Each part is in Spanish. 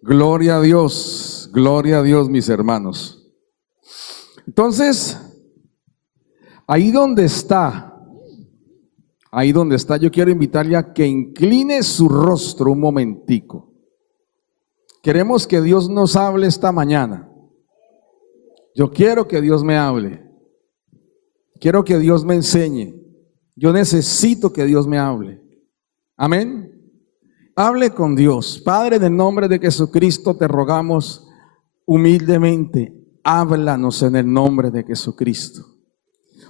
Gloria a Dios, mis hermanos. Entonces, ahí donde está, yo quiero invitarle a que incline su rostro un momentico. Queremos que Dios nos hable esta mañana. Yo quiero que Dios me hable. Quiero que Dios me enseñe. Yo necesito que Dios me hable. Amén. Hable con Dios. Padre, en el nombre de Jesucristo te rogamos humildemente, háblanos en el nombre de Jesucristo.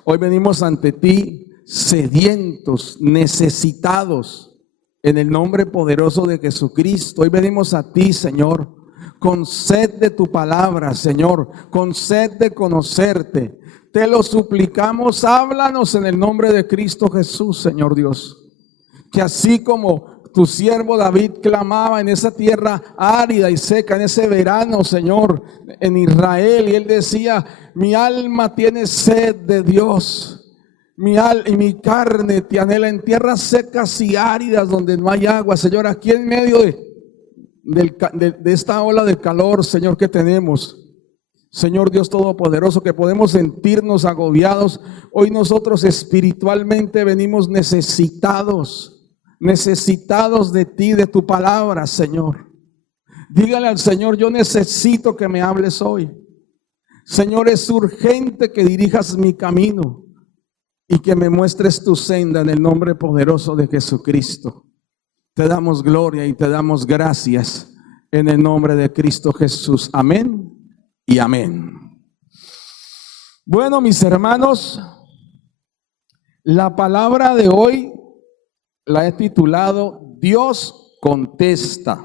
Hoy venimos ante ti sedientos, necesitados, en el nombre poderoso de Jesucristo. Hoy venimos a ti, Señor, con sed de tu palabra, Señor, con sed de conocerte. Te lo suplicamos, háblanos en el nombre de Cristo Jesús, Señor Dios. Que así como tu siervo David clamaba en esa tierra árida y seca, en ese verano, Señor, en Israel, y él decía: mi alma tiene sed de Dios, y mi carne te anhela en tierras secas y áridas donde no hay agua. Señor, aquí en medio de esta ola de calor, Señor, que tenemos, Señor Dios Todopoderoso, que podemos sentirnos agobiados, hoy nosotros espiritualmente venimos necesitados de ti, de tu palabra, Señor. Dígale al Señor: yo necesito que me hables hoy. Señor, es urgente que dirijas mi camino y que me muestres tu senda en el nombre poderoso de Jesucristo. Te damos gloria y te damos gracias en el nombre de Cristo Jesús. Amén y amén. Bueno, mis hermanos, la palabra de hoy la he titulado Dios contesta.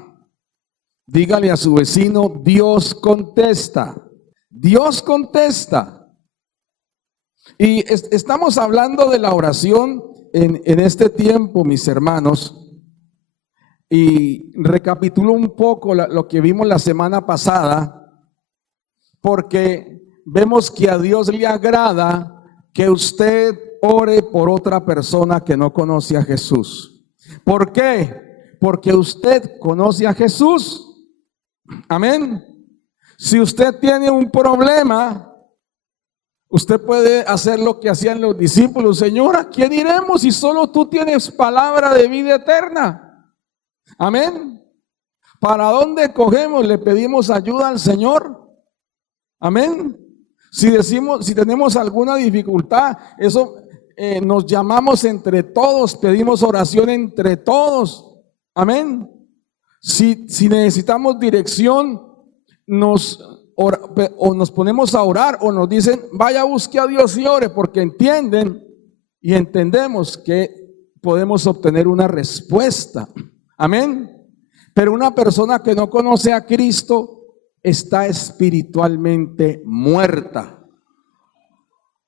Dígale a su vecino: Dios contesta. Dios contesta. Y estamos hablando de la oración en este tiempo, mis hermanos. Y recapitulo un poco lo que vimos la semana pasada, porque vemos que a Dios le agrada que usted ore por otra persona que no conoce a Jesús. ¿Por qué? Porque usted conoce a Jesús. Amén. Si usted tiene un problema, usted puede hacer lo que hacían los discípulos: Señor, ¿a quién iremos si solo tú tienes palabra de vida eterna? Amén. ¿Para dónde cogemos? Le pedimos ayuda al Señor. Amén. Si tenemos alguna dificultad, eso nos llamamos entre todos, pedimos oración entre todos. Amén. Si necesitamos dirección, nos ponemos a orar, o nos dicen: vaya, busque a Dios y ore, porque entienden y entendemos que podemos obtener una respuesta. Amén. Pero una persona que no conoce a Cristo está espiritualmente muerta.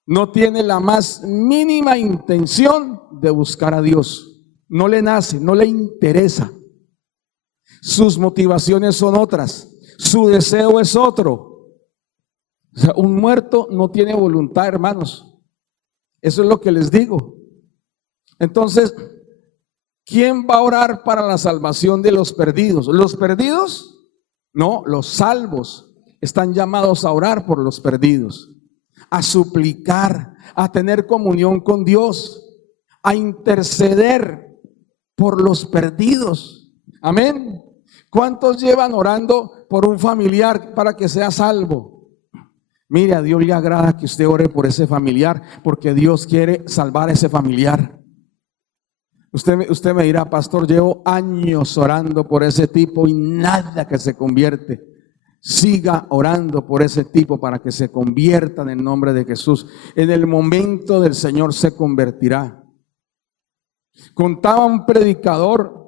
No tiene la más mínima intención de buscar a Dios. No le nace, no le interesa. Sus motivaciones son otras. Su deseo es otro. O sea, un muerto no tiene voluntad, hermanos. Eso es lo que les digo. Entonces, ¿quién va a orar para la salvación de los perdidos? ¿Los perdidos? No, los salvos están llamados a orar por los perdidos, a suplicar, a tener comunión con Dios, a interceder por los perdidos. Amén. ¿Cuántos llevan orando por un familiar para que sea salvo? Mire, a Dios le agrada que usted ore por ese familiar, porque Dios quiere salvar a ese familiar. Usted me dirá: pastor, llevo años orando por ese tipo y nada que se convierte. Siga orando por ese tipo para que se convierta en el nombre de Jesús. En el momento del Señor se convertirá. Contaba un predicador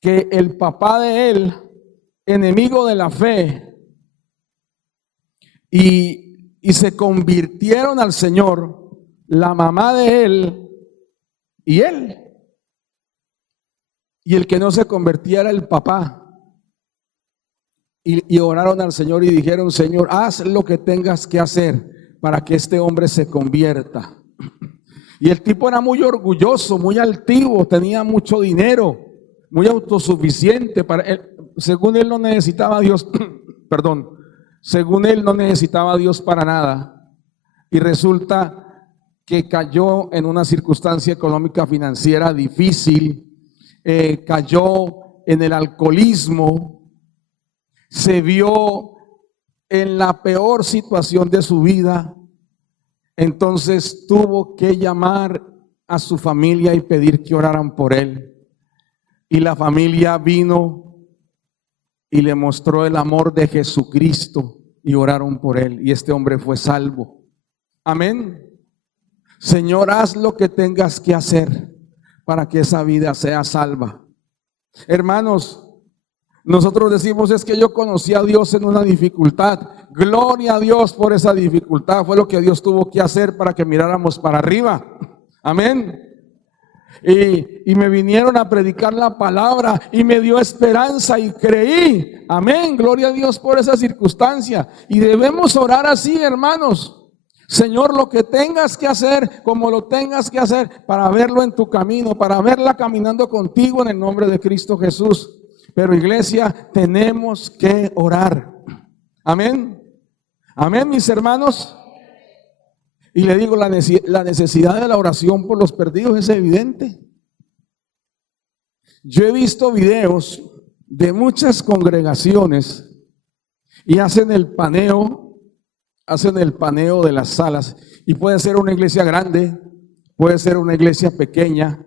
que el papá de él, enemigo de la fe, y se convirtieron al Señor, la mamá de él y él. Y el que no se convertía era el papá. Y oraron al Señor y dijeron: Señor, haz lo que tengas que hacer para que este hombre se convierta. Y el tipo era muy orgulloso, muy altivo, tenía mucho dinero, muy autosuficiente. según él no necesitaba a Dios, perdón, según él no necesitaba a Dios para nada. Y resulta que cayó en una circunstancia económica financiera difícil, cayó en el alcoholismo, se vio en la peor situación de su vida. Entonces tuvo que llamar a su familia y pedir que oraran por él. Y la familia vino y le mostró el amor de Jesucristo y oraron por él. Y este hombre fue salvo. Amén. Señor, haz lo que tengas que hacer para que esa vida sea salva. Hermanos, nosotros decimos, es que yo conocí a Dios en una dificultad. Gloria a Dios por esa dificultad. Fue lo que Dios tuvo que hacer para que miráramos para arriba. Amén. Y me vinieron a predicar la palabra y me dio esperanza y creí. Amén. Gloria a Dios por esa circunstancia. Y debemos orar así, hermanos. Señor, lo que tengas que hacer, como lo tengas que hacer, para verlo en tu camino, para verla caminando contigo en el nombre de Cristo Jesús. Pero iglesia, tenemos que orar. Amén. Amén, mis hermanos. Y le digo, la necesidad de la oración por los perdidos es evidente. Yo he visto videos de muchas congregaciones y hacen el paneo de las salas. Y puede ser una iglesia grande, puede ser una iglesia pequeña.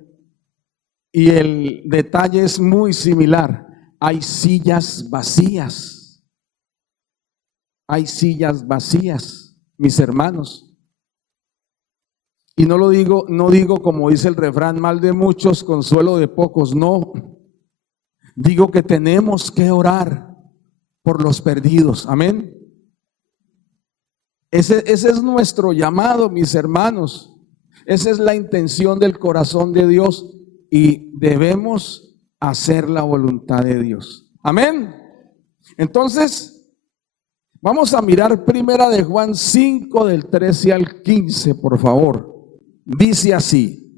Y el detalle es muy similar. Hay sillas vacías. Hay sillas vacías, mis hermanos. Y no digo como dice el refrán, mal de muchos, consuelo de pocos, no. Digo que tenemos que orar por los perdidos, amén. Ese es nuestro llamado, mis hermanos. Esa es la intención del corazón de Dios y debemos hacer la voluntad de Dios, amén. Entonces, vamos a mirar primera de Juan 5 del 13 al 15, por favor. Dice así: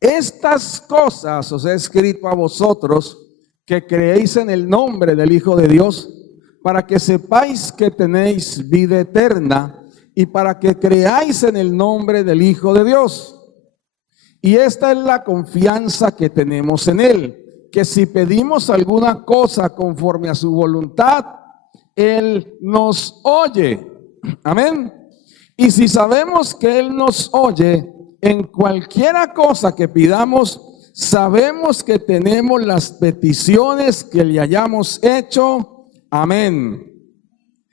estas cosas os he escrito a vosotros que creéis en el nombre del Hijo de Dios, para que sepáis que tenéis vida eterna y para que creáis en el nombre del Hijo de Dios. Y esta es la confianza que tenemos en Él, que si pedimos alguna cosa conforme a su voluntad, Él nos oye. Amén. Y si sabemos que Él nos oye, en cualquiera cosa que pidamos, sabemos que tenemos las peticiones que le hayamos hecho. Amén.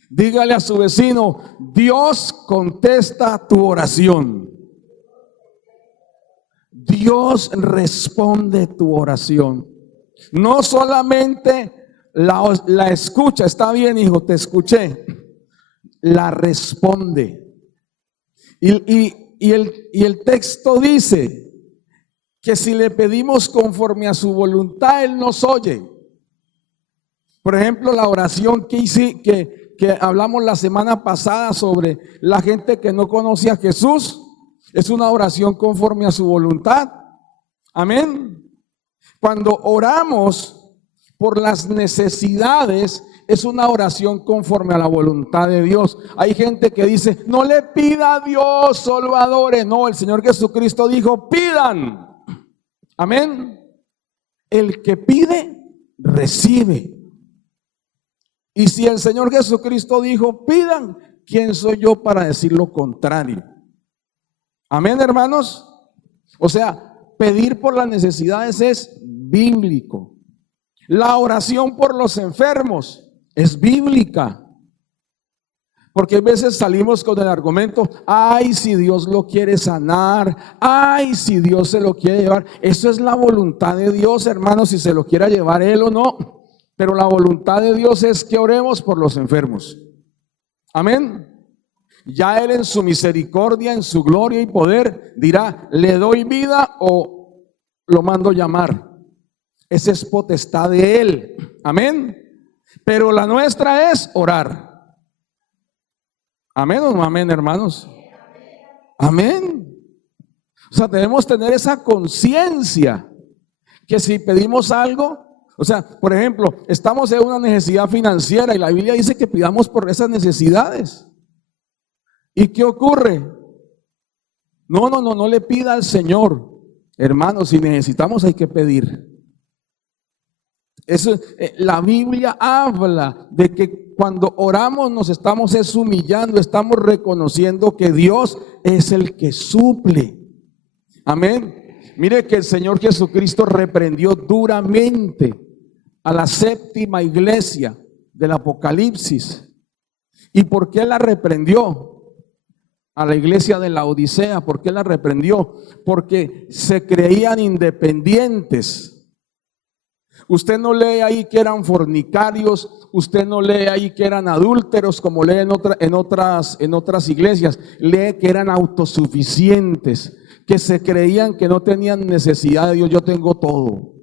Dígale a su vecino: Dios contesta tu oración. Dios responde tu oración. No solamente la escucha, está bien, hijo, te escuché. La responde. Y el texto dice que si le pedimos conforme a su voluntad, Él nos oye. Por ejemplo, la oración que hablamos la semana pasada sobre la gente que no conoce a Jesús, es una oración conforme a su voluntad. Amén. Cuando oramos por las necesidades, es una oración conforme a la voluntad de Dios. Hay gente que dice: no le pida a Dios, solo adore. No, el Señor Jesucristo dijo: pidan. Amén. El que pide, recibe. Y si el Señor Jesucristo dijo: pidan, ¿quién soy yo para decir lo contrario? Amén, hermanos. O sea, pedir por las necesidades es bíblico. La oración por los enfermos es bíblica. Porque a veces salimos con el argumento: ay, si Dios lo quiere sanar, ay, si Dios se lo quiere llevar. Eso es la voluntad de Dios, hermanos, si se lo quiera llevar Él o no. Pero la voluntad de Dios es que oremos por los enfermos. Amén. Ya Él en su misericordia, en su gloria y poder dirá: le doy vida o lo mando llamar. Esa es potestad de Él. Amén. Pero la nuestra es orar. Amén o no amén, hermanos. Amén. O sea, debemos tener esa conciencia que si pedimos algo, O sea, por ejemplo, estamos en una necesidad financiera y la Biblia dice que pidamos por esas necesidades. ¿Y qué ocurre? No le pida al Señor. Hermanos, si necesitamos hay que pedir. Eso, la Biblia habla de que cuando oramos nos estamos humillando, estamos reconociendo que Dios es el que suple. Amén. Mire que el Señor Jesucristo reprendió duramente a la séptima iglesia del Apocalipsis. ¿Y por qué la reprendió? A la iglesia de la Odisea, ¿por qué la reprendió? Porque se creían independientes. Usted no lee ahí que eran fornicarios, usted no lee ahí que eran adúlteros como lee en otras iglesias, lee que eran autosuficientes, que se creían que no tenían necesidad de Dios. Yo tengo todo,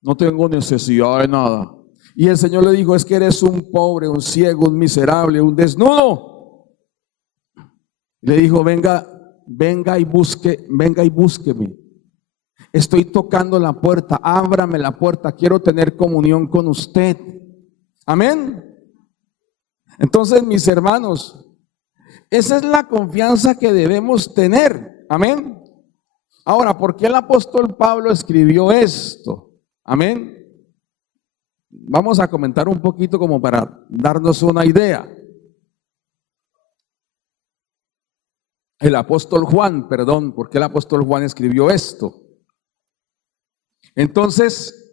no tengo necesidad de nada. Y el Señor le dijo, es que eres un pobre, un ciego, un miserable, un desnudo. Le dijo, venga y búsqueme. Estoy tocando la puerta, ábrame la puerta, quiero tener comunión con usted. Amén. Entonces, mis hermanos, esa es la confianza que debemos tener. Amén. Ahora, ¿por qué el apóstol Pablo escribió esto? Amén. Vamos a comentar un poquito como para darnos una idea. El apóstol Juan, perdón, ¿por qué el apóstol Juan escribió esto? Entonces,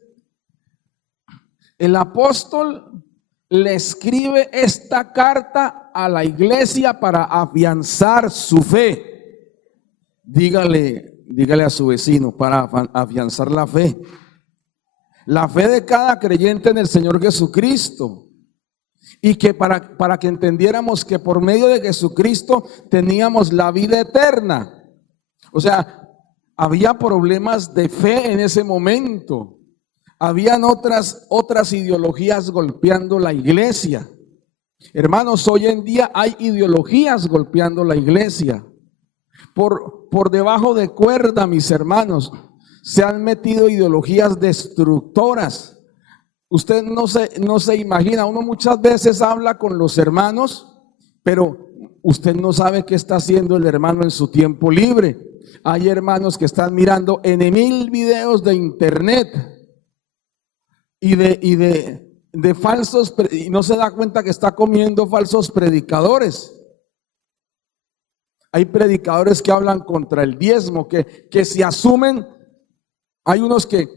el apóstol le escribe esta carta a la iglesia para afianzar su fe. Dígale a su vecino, para afianzar la fe. La fe de cada creyente en el Señor Jesucristo. Y que para que entendiéramos que por medio de Jesucristo teníamos la vida eterna. O sea, había problemas de fe en ese momento. Habían otras ideologías golpeando la iglesia. Hermanos, hoy en día hay ideologías golpeando la iglesia. Por debajo de cuerda, mis hermanos, se han metido ideologías destructoras. Usted no se imagina, uno muchas veces habla con los hermanos, pero usted no sabe qué está haciendo el hermano en su tiempo libre. Hay hermanos que están mirando en 1000 videos de internet y de falsos, y no se da cuenta que está comiendo falsos predicadores. Hay predicadores que hablan contra el diezmo, que se asumen. Hay unos que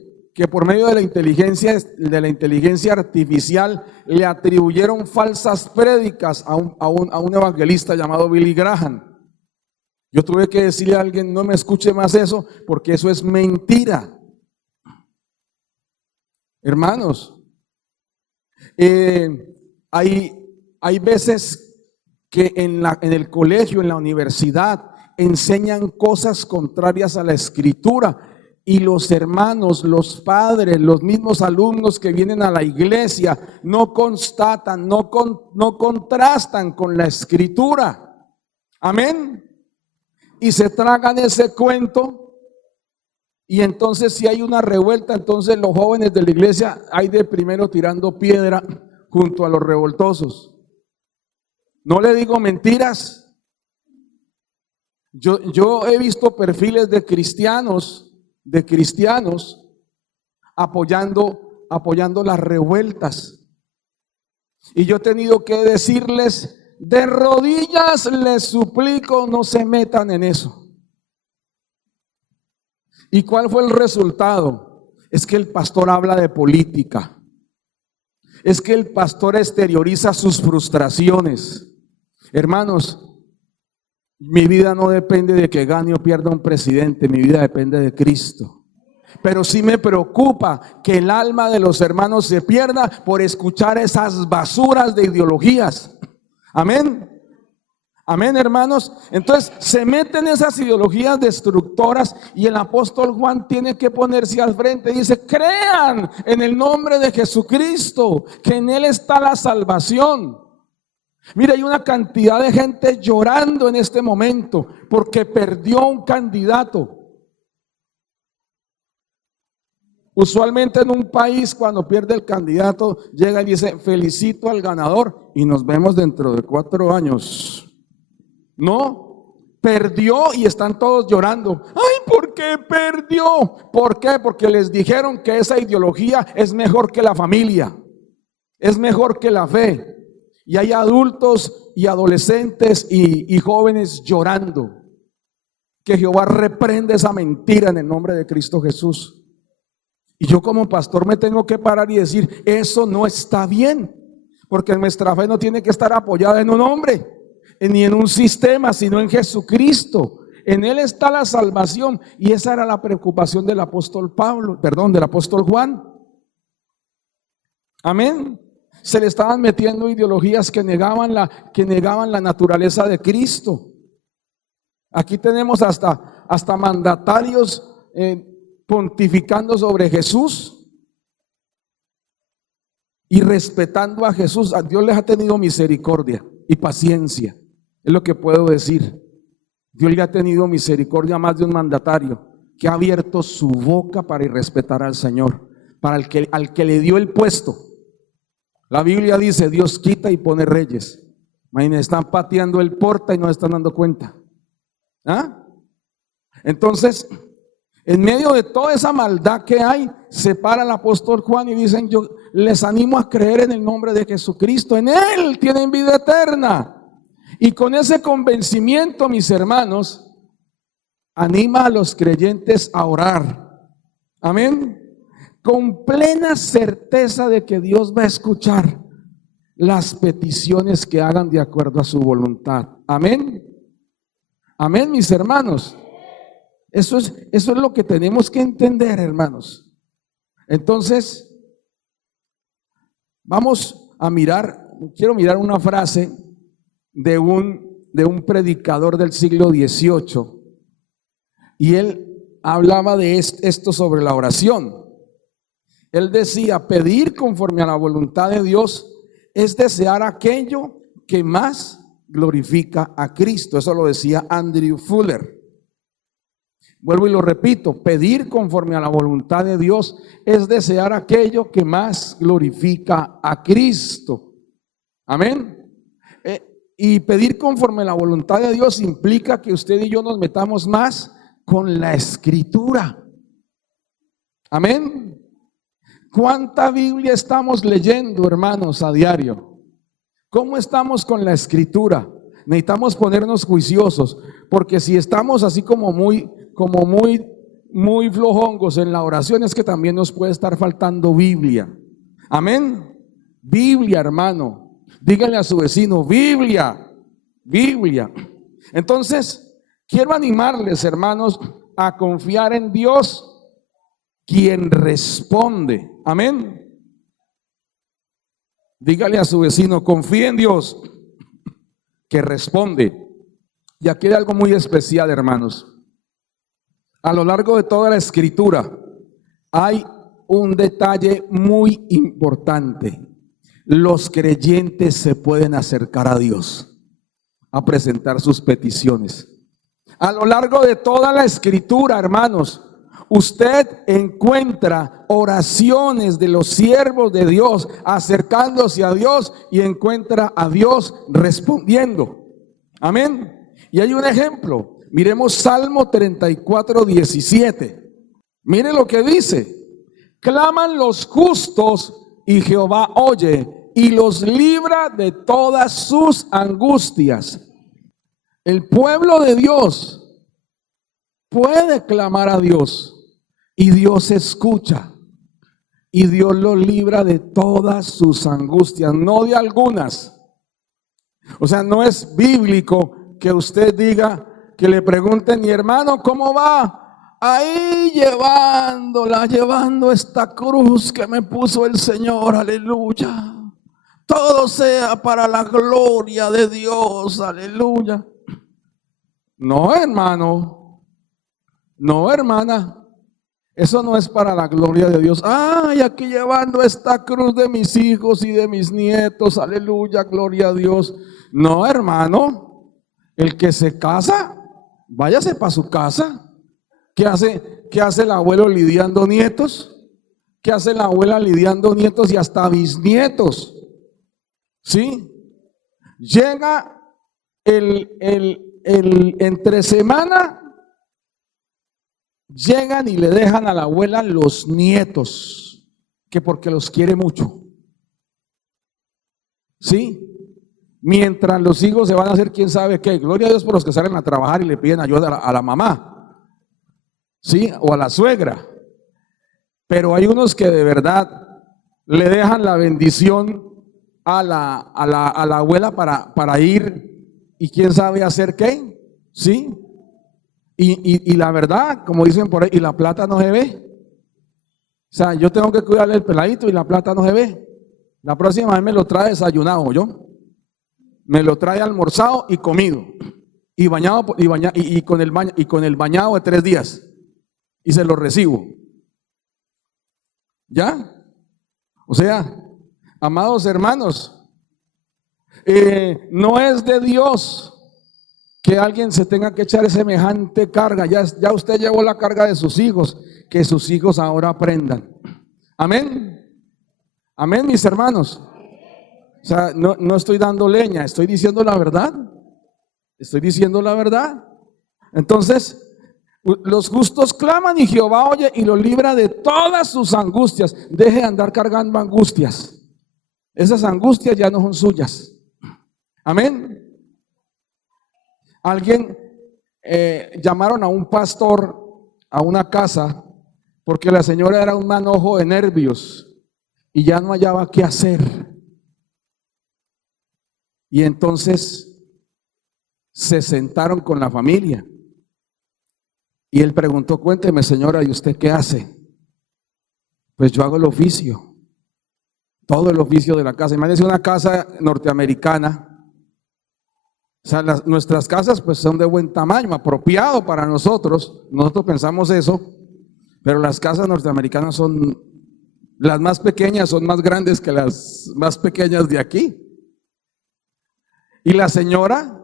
por medio de la inteligencia artificial le atribuyeron falsas prédicas a un evangelista llamado Billy Graham. Yo tuve que decirle a alguien, no me escuche más eso, porque eso es mentira. Hermanos, hay veces que en el colegio, en la universidad, enseñan cosas contrarias a la Escritura. Y los hermanos, los padres, los mismos alumnos que vienen a la iglesia no constatan, no contrastan con la Escritura. Amén. Y se tragan ese cuento. Y entonces si hay una revuelta, entonces los jóvenes de la iglesia hay de primero tirando piedra junto a los revoltosos. No le digo mentiras. Yo he visto perfiles de cristianos apoyando las revueltas. Y yo he tenido que decirles, de rodillas les suplico, no se metan en eso. ¿Y cuál fue el resultado? Es que el pastor habla de política. Es que el pastor exterioriza sus frustraciones. Hermanos, mi vida no depende de que gane o pierda un presidente, mi vida depende de Cristo. Pero sí me preocupa que el alma de los hermanos se pierda por escuchar esas basuras de ideologías. Amén. Amén, hermanos. Entonces se meten esas ideologías destructoras y el apóstol Juan tiene que ponerse al frente y dice, crean en el nombre de Jesucristo, que en Él está la salvación. Mira, hay una cantidad de gente llorando en este momento porque perdió un candidato. Usualmente en un país cuando pierde el candidato llega y dice felicito al ganador y nos vemos dentro de 4 años. No, perdió y están todos llorando. Ay, ¿por qué perdió? ¿Por qué? Porque les dijeron que esa ideología es mejor que la familia, es mejor que la fe. Y hay adultos y adolescentes y jóvenes llorando. Que Jehová reprende esa mentira en el nombre de Cristo Jesús. Y yo como pastor me tengo que parar y decir, eso no está bien, porque nuestra fe no tiene que estar apoyada en un hombre, ni en un sistema, sino en Jesucristo. En Él está la salvación, y esa era la preocupación del apóstol del apóstol Juan. Amén. Se le estaban metiendo ideologías que negaban la naturaleza de Cristo. Aquí tenemos hasta mandatarios pontificando sobre Jesús y respetando a Jesús. A Dios les ha tenido misericordia y paciencia, es lo que puedo decir. Dios le ha tenido misericordia a más de un mandatario que ha abierto su boca para irrespetar al Señor, al que le dio el puesto. La Biblia dice, Dios quita y pone reyes. Imagínense, están pateando el porta y no se están dando cuenta. ¿Ah? Entonces, en medio de toda esa maldad que hay, se para el apóstol Juan y dicen, yo les animo a creer en el nombre de Jesucristo, en Él tienen vida eterna. Y con ese convencimiento, mis hermanos, anima a los creyentes a orar. Amén. Con plena certeza de que Dios va a escuchar las peticiones que hagan de acuerdo a su voluntad. Amén. Amén, mis hermanos. Eso es lo que tenemos que entender, hermanos. Entonces, vamos a quiero mirar una frase de un predicador del siglo XVIII. Y él hablaba de esto sobre la oración. Él decía, pedir conforme a la voluntad de Dios es desear aquello que más glorifica a Cristo. Eso lo decía Andrew Fuller. Vuelvo y lo repito, pedir conforme a la voluntad de Dios es desear aquello que más glorifica a Cristo. Amén. Y pedir conforme a la voluntad de Dios implica que usted y yo nos metamos más con la Escritura. Amén. ¿Cuánta Biblia estamos leyendo, hermanos, a diario? ¿Cómo estamos con la Escritura? Necesitamos ponernos juiciosos, porque si estamos así como muy flojongos en la oración, es que también nos puede estar faltando Biblia. Amén. Biblia, hermano. Díganle a su vecino, Biblia, Biblia. Entonces, quiero animarles, hermanos, a confiar en Dios, quien responde. Amén. Dígale a su vecino, confía en Dios, que responde. Y aquí hay algo muy especial, hermanos. A lo largo de toda la Escritura hay un detalle muy importante. Los creyentes se pueden acercar a Dios a presentar sus peticiones. A lo largo de toda la Escritura, hermanos, usted encuentra oraciones de los siervos de Dios acercándose a Dios y encuentra a Dios respondiendo. Amén. Y hay un ejemplo. Miremos Salmo 34:17. Mire lo que dice. Claman los justos y Jehová oye y los libra de todas sus angustias. El pueblo de Dios puede clamar a Dios y Dios escucha y Dios lo libra de todas sus angustias, no de algunas. O sea, no es bíblico que usted diga, que le pregunten, mi hermano, ¿cómo va? Ahí llevando esta cruz que me puso el Señor, aleluya. Todo sea para la gloria de Dios, aleluya. No, hermano, no, hermana, eso no es para la gloria de Dios. Ay, aquí llevando esta cruz de mis hijos y de mis nietos, aleluya, gloria a Dios. No, hermano, el que se casa, váyase para su casa. ¿Qué hace el abuelo lidiando nietos? ¿Qué hace la abuela lidiando nietos y hasta bisnietos? ¿Sí? Llega entre semana, llegan y le dejan a la abuela los nietos, que porque los quiere mucho. ¿Sí? Mientras los hijos se van a hacer quién sabe qué. Gloria a Dios por los que salen a trabajar y le piden ayuda a la mamá, ¿sí? O a la suegra. Pero hay unos que de verdad le dejan la bendición a la abuela para ir y quién sabe hacer qué, ¿sí? Y la verdad, como dicen por ahí, y la plata no se ve. O sea, yo tengo que cuidarle el peladito y la plata no se ve. La próxima vez me lo trae desayunado, yo. Me lo trae almorzado y comido. Y bañado y con el bañado de 3 días. Y se lo recibo. ¿Ya? O sea, amados hermanos, no es de Dios que alguien se tenga que echar semejante carga. Ya usted llevó la carga de sus hijos, que sus hijos ahora aprendan. Amén. Amén, mis hermanos. O sea, no estoy dando leña, estoy diciendo la verdad. Estoy diciendo la verdad. Entonces, los justos claman y Jehová oye y lo libra de todas sus angustias. Deje de andar cargando angustias. Esas angustias ya no son suyas. Amén. Alguien llamaron a un pastor a una casa porque la señora era un manojo de nervios y ya no hallaba qué hacer. Y entonces se sentaron con la familia y él preguntó: cuénteme, señora, ¿y usted qué hace? Pues yo hago el oficio, todo el oficio de la casa. Imagínense una casa norteamericana. O sea, nuestras casas pues son de buen tamaño, apropiado para nosotros. Nosotros pensamos eso, pero las casas norteamericanas son, las más pequeñas son más grandes que las más pequeñas de aquí. Y la señora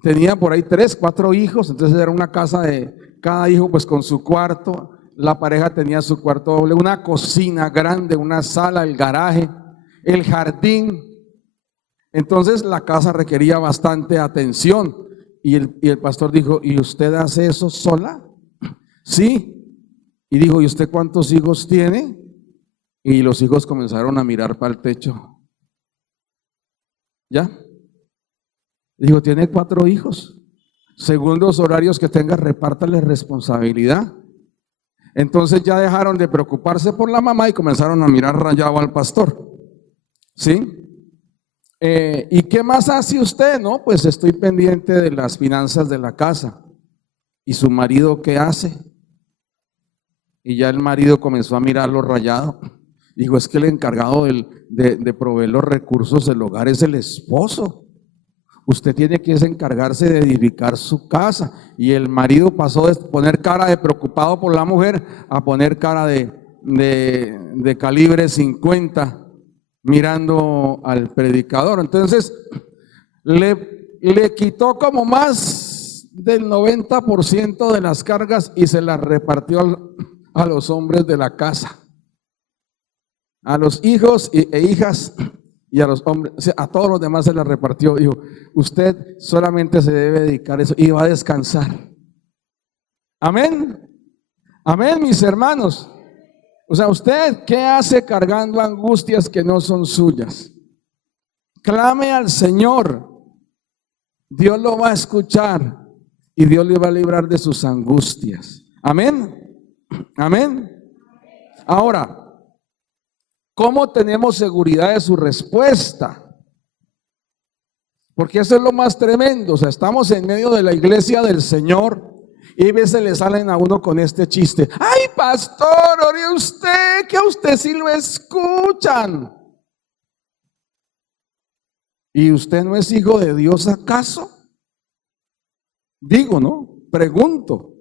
tenía por ahí 3, 4 hijos, entonces era una casa de cada hijo pues con su cuarto. La pareja tenía su cuarto doble, una cocina grande, una sala, el garaje, el jardín. Entonces la casa requería bastante atención y el pastor dijo: ¿y usted hace eso sola? Sí. Y dijo: ¿y usted cuántos hijos tiene? Y los hijos comenzaron a mirar para el techo. ¿Ya? Dijo: tiene 4 hijos. Según los horarios que tenga, repártale responsabilidad. Entonces ya dejaron de preocuparse por la mamá y comenzaron a mirar rayado al pastor. ¿Sí? ¿Y qué más hace usted? No, pues estoy pendiente de las finanzas de la casa. ¿Y su marido qué hace? Y ya el marido comenzó a mirarlo rayado. Dijo: es que el encargado de proveer los recursos del hogar es el esposo. Usted tiene que encargarse de edificar su casa. Y el marido pasó de poner cara de preocupado por la mujer a poner cara de calibre 50 mirando al predicador. Entonces le quitó como más del 90% de las cargas y se las repartió a los hombres de la casa, a los hijos e hijas y a los hombres, o sea, a todos los demás se las repartió. Dijo: usted solamente se debe dedicar a eso y va a descansar. Amén. Amén, mis hermanos. O sea, ¿usted qué hace cargando angustias que no son suyas? Clame al Señor. Dios lo va a escuchar y Dios le va a librar de sus angustias. Amén. Amén. Ahora, ¿cómo tenemos seguridad de su respuesta? Porque eso es lo más tremendo. O sea, estamos en medio de la iglesia del Señor y a veces le salen a uno con este chiste: ay, pastor, ore usted, que a usted sí lo escuchan. ¿Y usted no es hijo de Dios acaso? Digo, ¿no? Pregunto.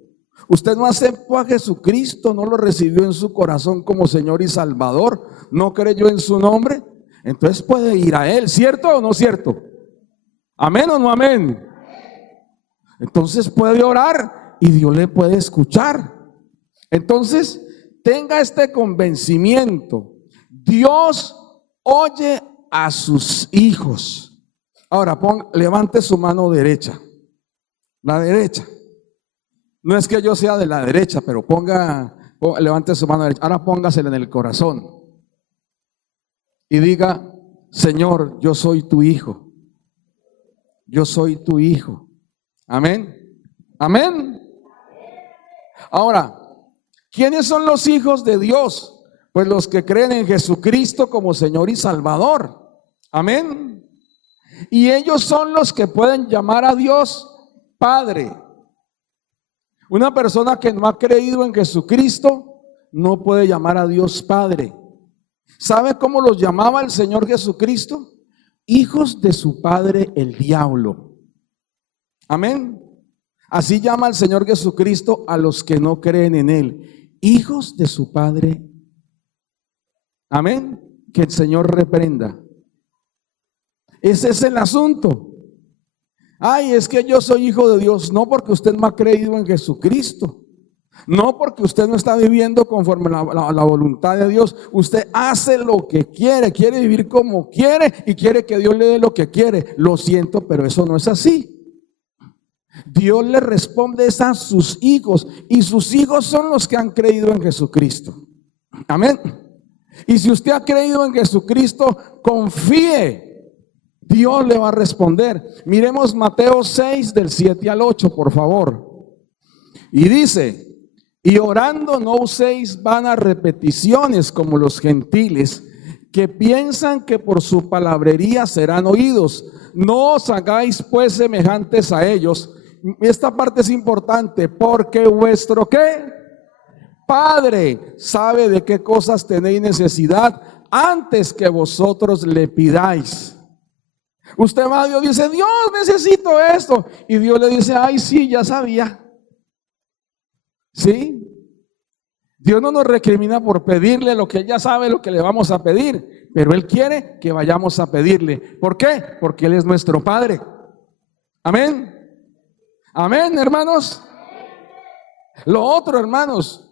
¿Usted no aceptó a Jesucristo? ¿No lo recibió en su corazón como Señor y Salvador? ¿No creyó en su nombre? Entonces puede ir a Él, ¿cierto o no cierto? ¿Amén o no amén? Entonces puede orar y Dios le puede escuchar. Entonces, tenga este convencimiento. Dios oye a sus hijos. Ahora levante su mano derecha. La derecha. No es que yo sea de la derecha, pero levante su mano derecha. Ahora póngasela en el corazón. Y diga: Señor, yo soy tu hijo. Yo soy tu hijo. Amén. Amén. Ahora, ¿quiénes son los hijos de Dios? Pues los que creen en Jesucristo como Señor y Salvador. Amén. Y ellos son los que pueden llamar a Dios Padre. Una persona que no ha creído en Jesucristo no puede llamar a Dios Padre. ¿Sabe cómo los llamaba el Señor Jesucristo? Hijos de su padre el diablo. Amén. Así llama el Señor Jesucristo a los que no creen en Él. Hijos de su padre. Amén. Que el Señor reprenda. Ese es el asunto. Ay, es que yo soy hijo de Dios. No, porque usted no ha creído en Jesucristo. No, porque usted no está viviendo conforme a la voluntad de Dios. Usted hace lo que quiere vivir como quiere y quiere que Dios le dé lo que quiere. Lo siento, pero eso no es así. Dios le responde a sus hijos, y sus hijos son los que han creído en Jesucristo. Amén. Y si usted ha creído en Jesucristo, confíe. Dios le va a responder. Miremos Mateo 6 del 7 al 8, por favor. Y dice: y orando no uséis vanas repeticiones como los gentiles, que piensan que por su palabrería serán oídos. No os hagáis pues semejantes a ellos. Esta parte es importante, porque vuestro ¿qué? Padre sabe de qué cosas tenéis necesidad antes que vosotros le pidáis. Usted va a Dios y dice: Dios, necesito esto. Y Dios le dice: ay, sí, ya sabía. ¿Sí? Dios no nos recrimina por pedirle lo que Él ya sabe lo que le vamos a pedir, pero Él quiere que vayamos a pedirle. ¿Por qué? Porque Él es nuestro Padre. Amén. Amén, hermanos. Lo otro, hermanos,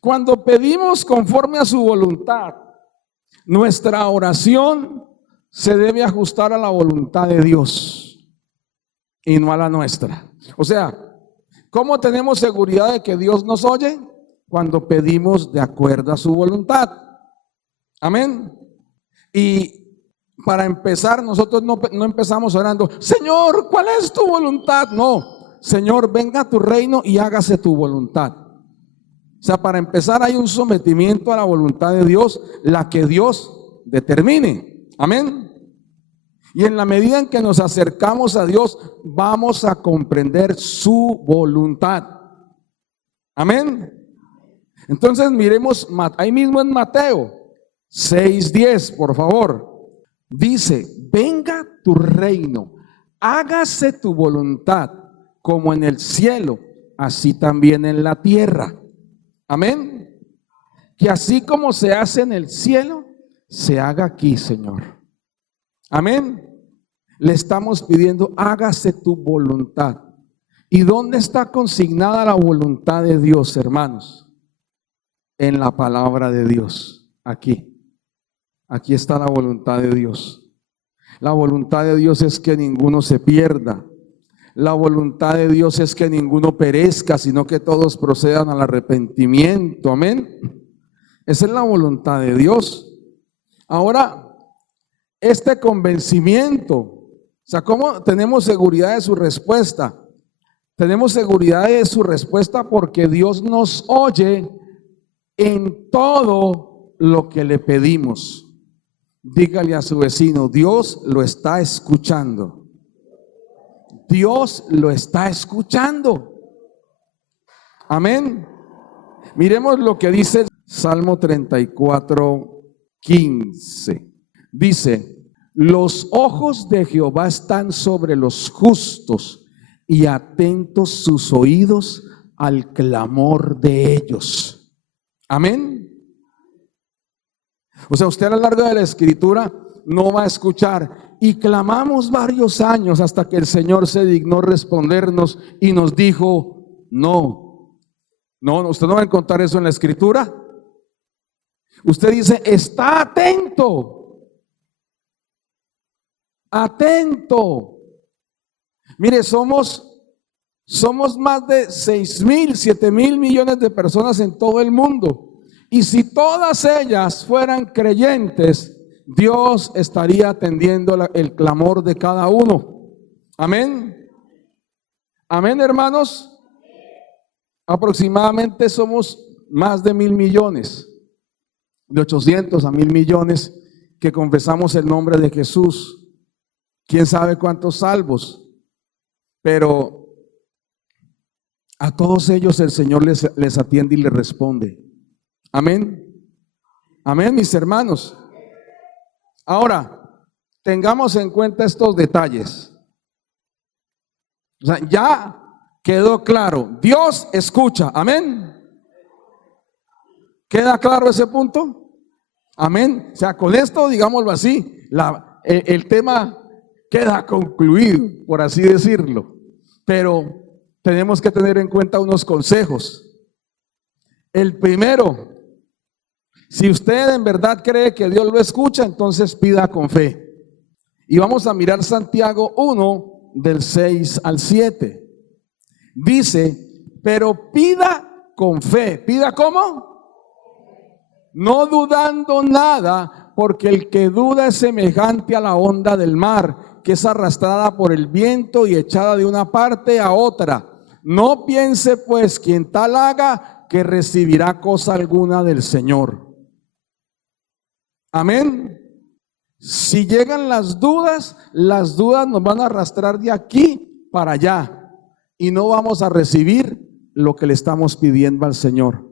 cuando pedimos conforme a su voluntad, nuestra oración se debe ajustar a la voluntad de Dios y no a la nuestra. O sea, ¿cómo tenemos seguridad de que Dios nos oye? Cuando pedimos de acuerdo a su voluntad. Amén. Y para empezar, nosotros no empezamos orando: Señor, ¿cuál es tu voluntad? No, Señor, venga a tu reino y hágase tu voluntad. O sea, para empezar hay un sometimiento a la voluntad de Dios, la que Dios determine. Amén. Y en la medida en que nos acercamos a Dios, vamos a comprender su voluntad. Amén. Entonces miremos ahí mismo en Mateo 6:10, por favor. Dice: venga tu reino, hágase tu voluntad, como en el cielo, así también en la tierra. Amén. Que así como se hace en el cielo, se haga aquí, Señor. Amén. Le estamos pidiendo: hágase tu voluntad. ¿Y dónde está consignada la voluntad de Dios, hermanos? En la palabra de Dios. Aquí está la voluntad de Dios. La voluntad de Dios es que ninguno se pierda. La voluntad de Dios es que ninguno perezca, sino que todos procedan al arrepentimiento. Amén. Esa es la voluntad de Dios. Ahora, este convencimiento, o sea, ¿cómo tenemos seguridad de su respuesta? Tenemos seguridad de su respuesta porque Dios nos oye en todo lo que le pedimos. Dígale a su vecino: Dios lo está escuchando. Dios lo está escuchando. Amén. Miremos lo que dice Salmo 34:15. Dice: los ojos de Jehová están sobre los justos y atentos sus oídos al clamor de ellos. Amén. O sea, usted a lo largo de la escritura no va a escuchar: y clamamos varios años hasta que el Señor se dignó respondernos y nos dijo no. No, usted no va a encontrar eso en la escritura. Usted dice, está atento, atento. Mire, somos más de 6,000, 7,000 millones de personas en todo el mundo. Y si todas ellas fueran creyentes, Dios estaría atendiendo el clamor de cada uno. Amén. Amén, hermanos. Aproximadamente somos más de 1,000 millones, de 800 a 1,000 millones que confesamos el nombre de Jesús. ¿Quién sabe cuántos salvos? Pero a todos ellos el Señor les atiende y les responde. Amén. Amén, mis hermanos. Ahora, tengamos en cuenta estos detalles. O sea, ya quedó claro, Dios escucha. Amén. ¿Queda claro ese punto? Amén. O sea, con esto, digámoslo así, el tema queda concluido, por así decirlo. Pero tenemos que tener en cuenta unos consejos. El primero, si usted en verdad cree que Dios lo escucha, entonces pida con fe. Y vamos a mirar Santiago 1, del 6 al 7. Dice, pero pida con fe. ¿Pida cómo? No dudando nada, porque el que duda es semejante a la onda del mar, que es arrastrada por el viento y echada de una parte a otra. No piense pues quien tal haga que recibirá cosa alguna del Señor. Amén. Si llegan las dudas nos van a arrastrar de aquí para allá y no vamos a recibir lo que le estamos pidiendo al Señor.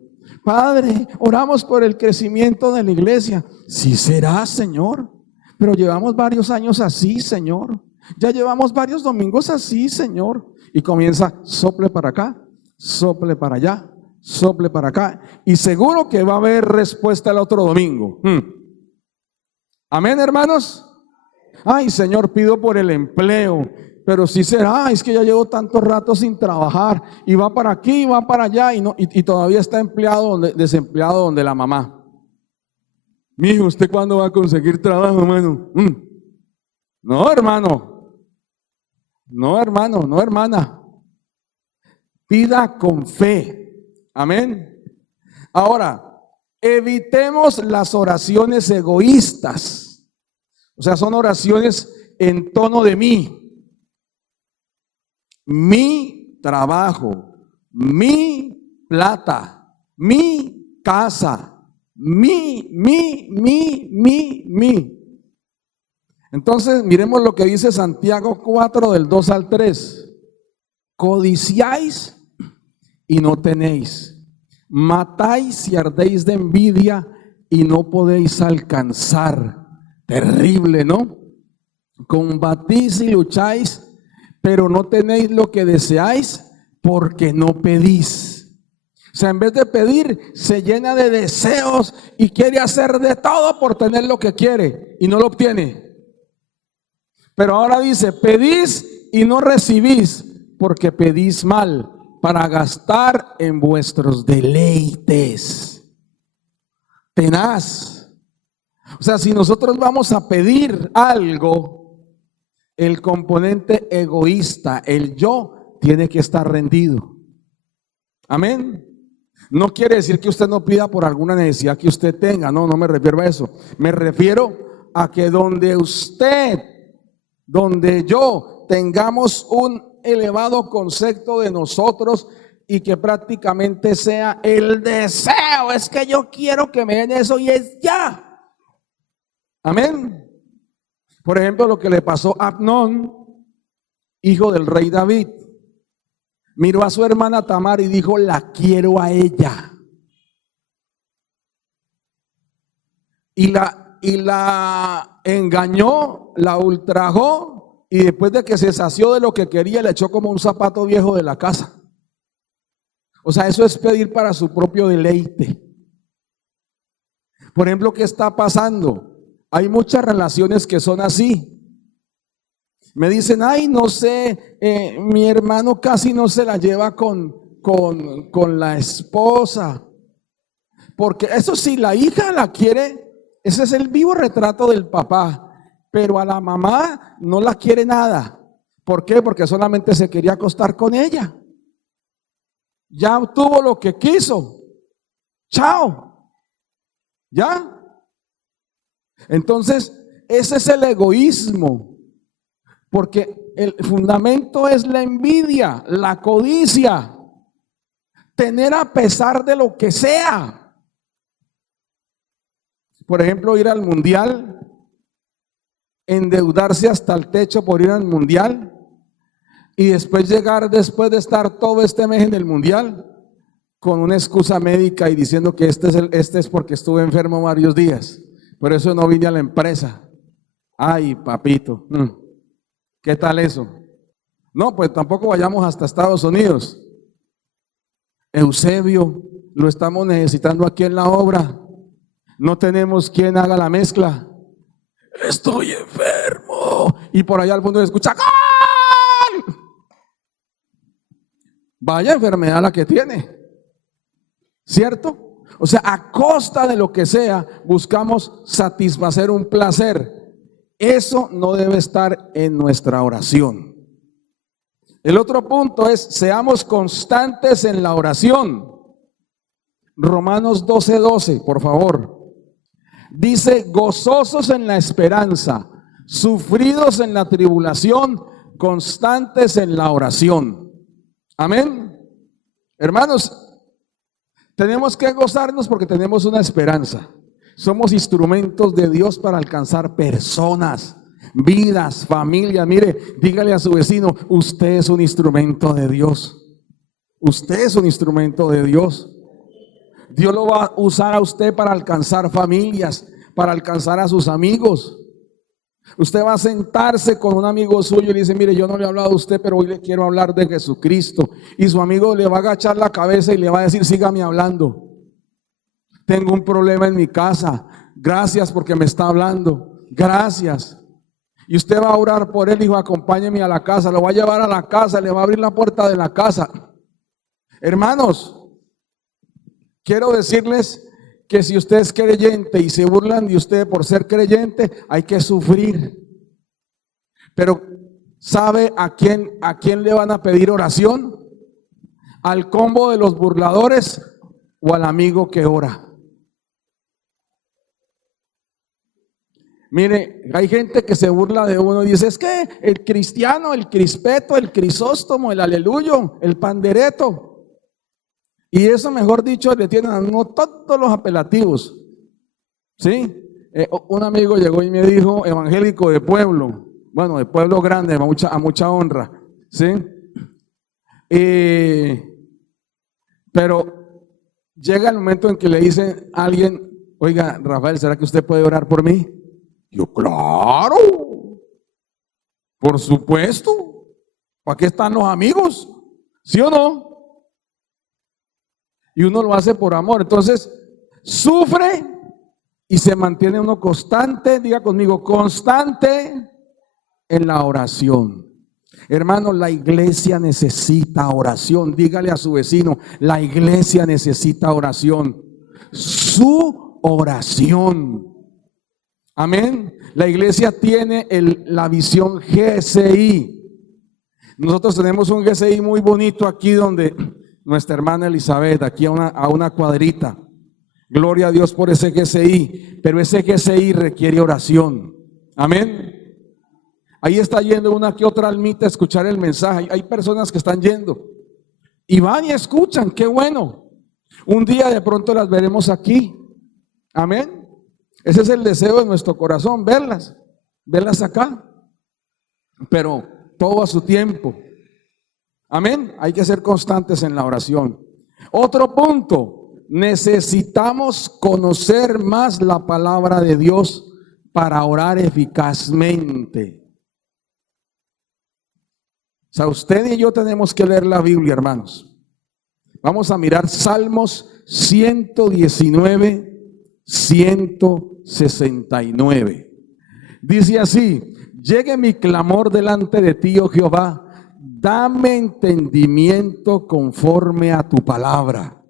Padre, oramos por el crecimiento de la iglesia. Sí será, Señor, pero llevamos varios años así, Señor. Ya llevamos varios domingos así, Señor. Y comienza, sople para acá, sople para allá, sople para acá. Y seguro que va a haber respuesta el otro domingo. Amén, hermanos. Ay, Señor, pido por el empleo. Pero sí será, es que ya llevo tanto rato sin trabajar. Y va para aquí, va para allá. Y todavía está desempleado donde la mamá. Mijo, ¿usted cuándo va a conseguir trabajo, hermano? No, hermano. No, hermano, no, hermana. Pida con fe. Amén. Ahora, evitemos las oraciones egoístas. O sea, son oraciones en tono de mí. Mi trabajo, mi plata, mi casa, mi. Entonces, miremos lo que dice Santiago 4, del 2 al 3. Codiciáis y no tenéis. Matáis y ardéis de envidia y no podéis alcanzar. Terrible, ¿no? Combatís y lucháis, pero no tenéis lo que deseáis porque no pedís. O sea, en vez de pedir, se llena de deseos y quiere hacer de todo por tener lo que quiere y no lo obtiene. Pero ahora dice, pedís y no recibís porque pedís mal para gastar en vuestros deleites. Tenaz. O sea, si nosotros vamos a pedir algo, el componente egoísta, el yo, tiene que estar rendido. Amén. No quiere decir que usted no pida por alguna necesidad que usted tenga. No me refiero a eso. Me refiero a que donde yo tengamos un elevado concepto de nosotros y que prácticamente sea el deseo, es que yo quiero que me den eso y es ya. Amén. Por ejemplo, lo que le pasó a Amnón, hijo del rey David. Miró a su hermana Tamar y dijo, la quiero a ella. Y la engañó, la ultrajó y después de que se sació de lo que quería, le echó como un zapato viejo de la casa. O sea, eso es pedir para su propio deleite. Por ejemplo, ¿qué está pasando? Hay muchas relaciones que son así. Me dicen, ay, no sé, mi hermano casi no se la lleva con la esposa. Porque eso sí, la hija la quiere, ese es el vivo retrato del papá, pero a la mamá no la quiere nada. ¿Por qué? Porque solamente se quería acostar con ella. Ya obtuvo lo que quiso. Chao. ¿Ya? Entonces, ese es el egoísmo. Porque el fundamento es la envidia, la codicia. Tener a pesar de lo que sea. Por ejemplo, ir al mundial, endeudarse hasta el techo por ir al mundial y después llegar, después de estar todo este mes en el mundial, con una excusa médica y diciendo que este es porque estuve enfermo varios días, por eso no vine a la empresa. Ay, papito, ¿qué tal eso? No, pues tampoco vayamos hasta Estados Unidos. Eusebio, lo estamos necesitando aquí en la obra. No tenemos quien haga la mezcla. Estoy enfermo. Y por allá al fondo se escucha ¡gol! Vaya enfermedad la que tiene. ¿Cierto? O sea, a costa de lo que sea, buscamos satisfacer un placer. Eso no debe estar en nuestra oración. El otro punto es, seamos constantes en la oración. Romanos 12:12, por favor. Dice, gozosos en la esperanza, sufridos en la tribulación, constantes en la oración. Amén. Hermanos, tenemos que gozarnos porque tenemos una esperanza. Somos instrumentos de Dios para alcanzar personas, vidas, familias. Mire, dígale a su vecino, usted es un instrumento de Dios. Usted es un instrumento de Dios. Dios lo va a usar a usted para alcanzar familias, para alcanzar a sus amigos. Usted va a sentarse con un amigo suyo y le dice, mire, yo no le he hablado a usted, pero hoy le quiero hablar de Jesucristo. Y su amigo le va a agachar la cabeza y le va a decir, sígame hablando. Tengo un problema en mi casa. Gracias porque me está hablando. Gracias. Y usted va a orar por él, dijo, acompáñeme a la casa. Lo va a llevar a la casa, le va a abrir la puerta de la casa. Hermanos, quiero decirles que si usted es creyente y se burlan de usted por ser creyente, hay que sufrir. Pero ¿sabe a quién le van a pedir oración? ¿Al combo de los burladores o al amigo que ora? Mire, hay gente que se burla de uno y dice, es que el cristiano, el crispeto, el crisóstomo, el aleluyo, el pandereto. Y eso, mejor dicho, le tienen a uno todos los apelativos. ¿Sí? Un amigo llegó y me dijo, evangélico de pueblo, bueno, de pueblo grande, a mucha honra. ¿Sí? Pero llega el momento en que le dice a alguien, oiga, Rafael, ¿será que usted puede orar por mí? Yo, claro, por supuesto. ¿Para qué están los amigos? ¿Sí o no? Y uno lo hace por amor. Entonces, sufre y se mantiene uno constante, diga conmigo, constante en la oración. Hermanos, la iglesia necesita oración. Dígale a su vecino, la iglesia necesita oración. Su oración. Amén. La iglesia tiene la visión GSI. Nosotros tenemos un GSI muy bonito aquí donde nuestra hermana Elizabeth, aquí a una cuadrita. Gloria a Dios por ese GSI, pero ese GSI requiere oración. Amén. Ahí está yendo una que otra almita a escuchar el mensaje. Hay personas que están yendo y van y escuchan, qué bueno. Un día de pronto las veremos aquí. Amén. Ese es el deseo de nuestro corazón, verlas acá. Pero todo a su tiempo. Amén. Hay que ser constantes en la oración. Otro punto, necesitamos conocer más la palabra de Dios para orar eficazmente. O sea, usted y yo tenemos que leer la Biblia, hermanos. Vamos a mirar Salmos 119, 169. Dice así: llegue mi clamor delante de ti, oh Jehová, dame entendimiento conforme a tu palabra.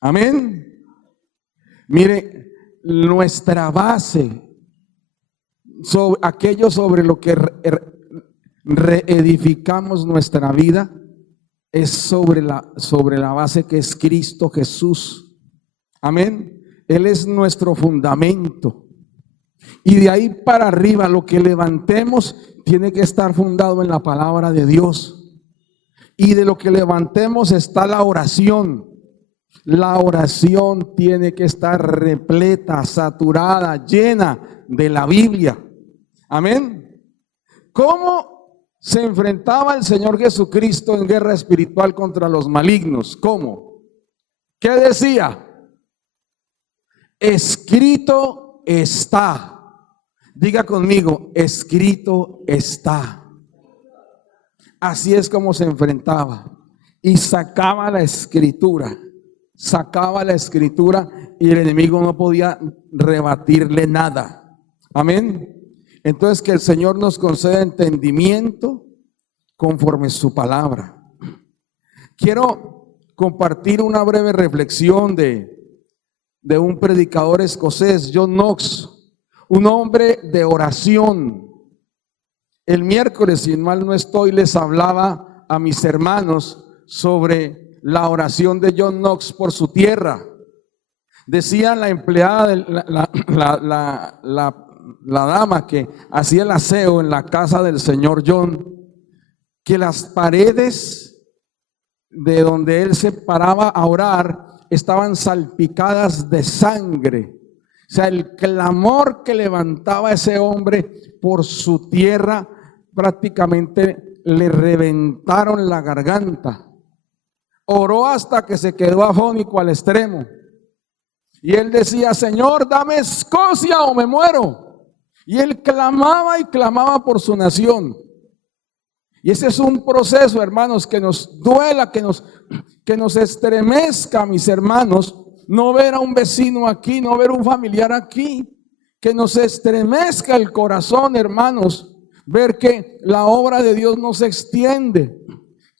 Amén. Mire, nuestra base, aquello sobre lo que reedificamos nuestra vida, es sobre la base que es Cristo Jesús. Amén. Él es nuestro fundamento. Y de ahí para arriba, lo que levantemos tiene que estar fundado en la palabra de Dios. Y de lo que levantemos está la oración. La oración tiene que estar repleta, saturada, llena de la Biblia. Amén. ¿Cómo se enfrentaba el Señor Jesucristo en guerra espiritual contra los malignos? ¿Cómo? ¿Qué decía? Escrito está. Diga conmigo, escrito está. Así es como se enfrentaba. Y sacaba la escritura y el enemigo no podía rebatirle nada. Amén. Entonces que el Señor nos conceda entendimiento conforme su palabra. Quiero compartir una breve reflexión de un predicador escocés, John Knox, un hombre de oración. El miércoles, si mal no estoy, les hablaba a mis hermanos sobre la oración de John Knox por su tierra. Decía la empleada, la dama que hacía el aseo en la casa del señor John, que las paredes de donde él se paraba a orar estaban salpicadas de sangre. O sea, el clamor que levantaba ese hombre por su tierra, prácticamente le reventaron la garganta. Oró hasta que se quedó afónico al extremo. Y él decía, Señor, dame Escocia o me muero. Y él clamaba y clamaba por su nación. Y ese es un proceso, hermanos, que nos duela, que nos estremezca, mis hermanos, no ver a un vecino aquí, no ver a un familiar aquí, que nos estremezca el corazón, hermanos, ver que la obra de Dios no se extiende,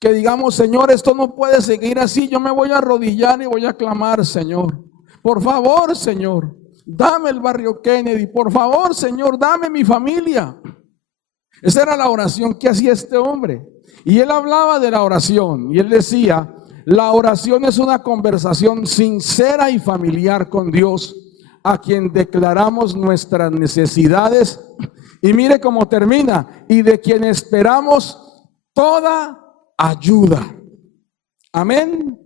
que digamos, Señor, esto no puede seguir así, yo me voy a arrodillar y voy a clamar, Señor, por favor, Señor, dame el barrio Kennedy, por favor, Señor, dame mi familia. Esa era la oración que hacía este hombre. Y él hablaba de la oración y él decía, la oración es una conversación sincera y familiar con Dios, a quien declaramos nuestras necesidades. Y mire cómo termina, y de quien esperamos toda ayuda. Amén.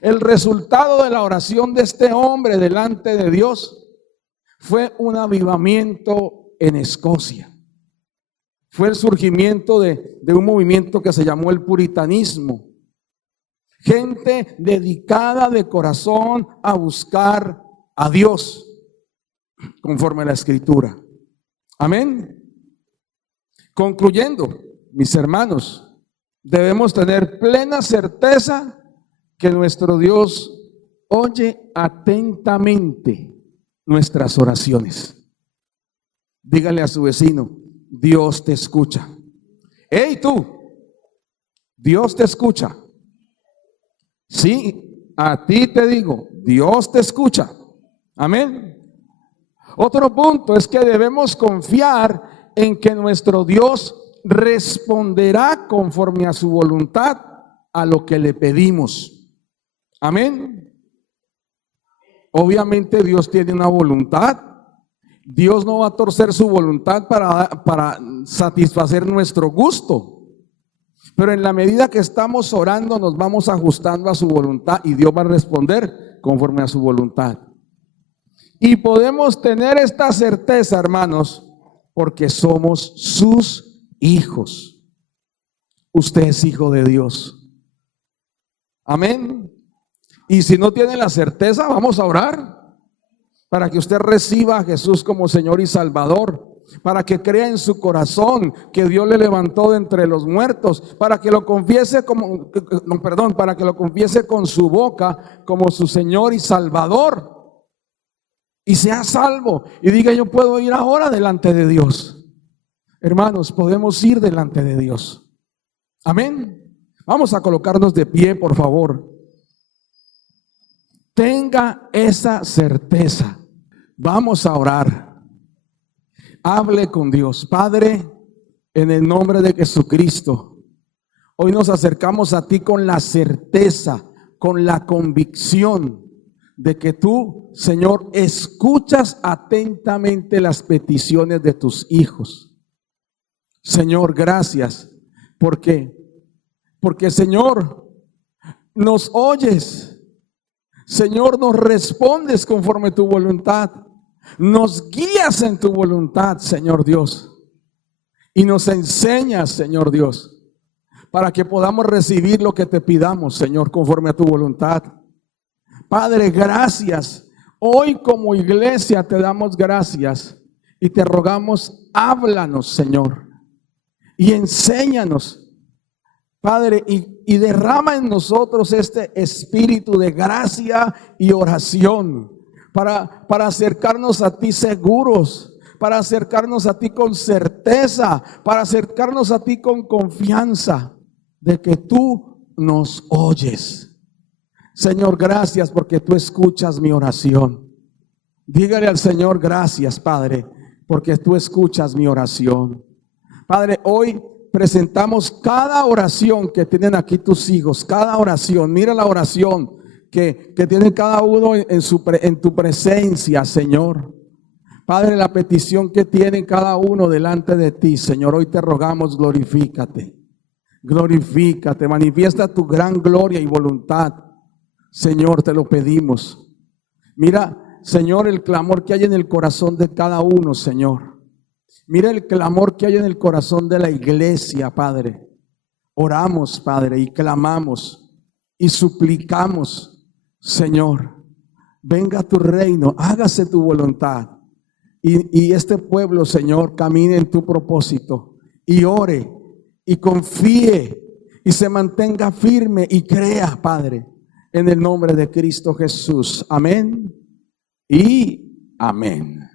El resultado de la oración de este hombre delante de Dios fue un avivamiento en Escocia. Fue el surgimiento de un movimiento que se llamó el puritanismo. Gente dedicada de corazón a buscar a Dios conforme a la Escritura. Amén. Concluyendo, mis hermanos, debemos tener plena certeza que nuestro Dios oye atentamente nuestras oraciones. Dígale a su vecino, Dios te escucha. ¡Hey tú! Dios te escucha. Sí, a ti te digo, Dios te escucha. Amén. Otro punto es que debemos confiar en que nuestro Dios responderá conforme a su voluntad a lo que le pedimos. Amén. Obviamente Dios tiene una voluntad. Dios no va a torcer su voluntad para satisfacer nuestro gusto. Pero en la medida que estamos orando, nos vamos ajustando a su voluntad y Dios va a responder conforme a su voluntad. Y podemos tener esta certeza, hermanos, porque somos sus hijos. Usted es hijo de Dios. Amén. Y si no tiene la certeza, vamos a orar para que usted reciba a Jesús como Señor y Salvador, para que crea en su corazón que Dios le levantó de entre los muertos, para que lo confiese para que lo confiese con su boca como su Señor y Salvador y sea salvo y diga, yo puedo ir ahora delante de Dios. Hermanos, podemos ir delante de Dios. Amén. Vamos a colocarnos de pie, por favor. Tenga esa certeza. Vamos a orar. Hable con Dios. Padre, en el nombre de Jesucristo, hoy nos acercamos a ti con la certeza, con la convicción de que tú, Señor, escuchas atentamente las peticiones de tus hijos. Señor, gracias, porque Señor, nos oyes. Señor, nos respondes conforme a tu voluntad. Nos guías en tu voluntad, Señor Dios. Y nos enseñas, Señor Dios, para que podamos recibir lo que te pidamos, Señor, conforme a tu voluntad. Padre, gracias. Hoy como iglesia te damos gracias y te rogamos, háblanos, Señor, y enséñanos, Padre, y derrama en nosotros este espíritu de gracia y oración para acercarnos a ti seguros, para acercarnos a ti con certeza, para acercarnos a ti con confianza de que tú nos oyes. Señor, gracias porque tú escuchas mi oración. Dígale al Señor, gracias, Padre, porque tú escuchas mi oración. Padre, hoy presentamos cada oración que tienen aquí tus hijos, cada oración. Mira la oración que tiene cada uno en tu presencia, Señor. Padre, la petición que tienen cada uno delante de ti, Señor, hoy te rogamos, glorifícate. Glorifícate, manifiesta tu gran gloria y voluntad. Señor, te lo pedimos. Mira, Señor, el clamor que hay en el corazón de cada uno, Señor. Mira el clamor que hay en el corazón de la iglesia, Padre. Oramos, Padre, y clamamos y suplicamos, Señor, venga tu reino, hágase tu voluntad. Y este pueblo, Señor, camine en tu propósito y ore y confíe y se mantenga firme y crea, Padre, en el nombre de Cristo Jesús. Amén y amén.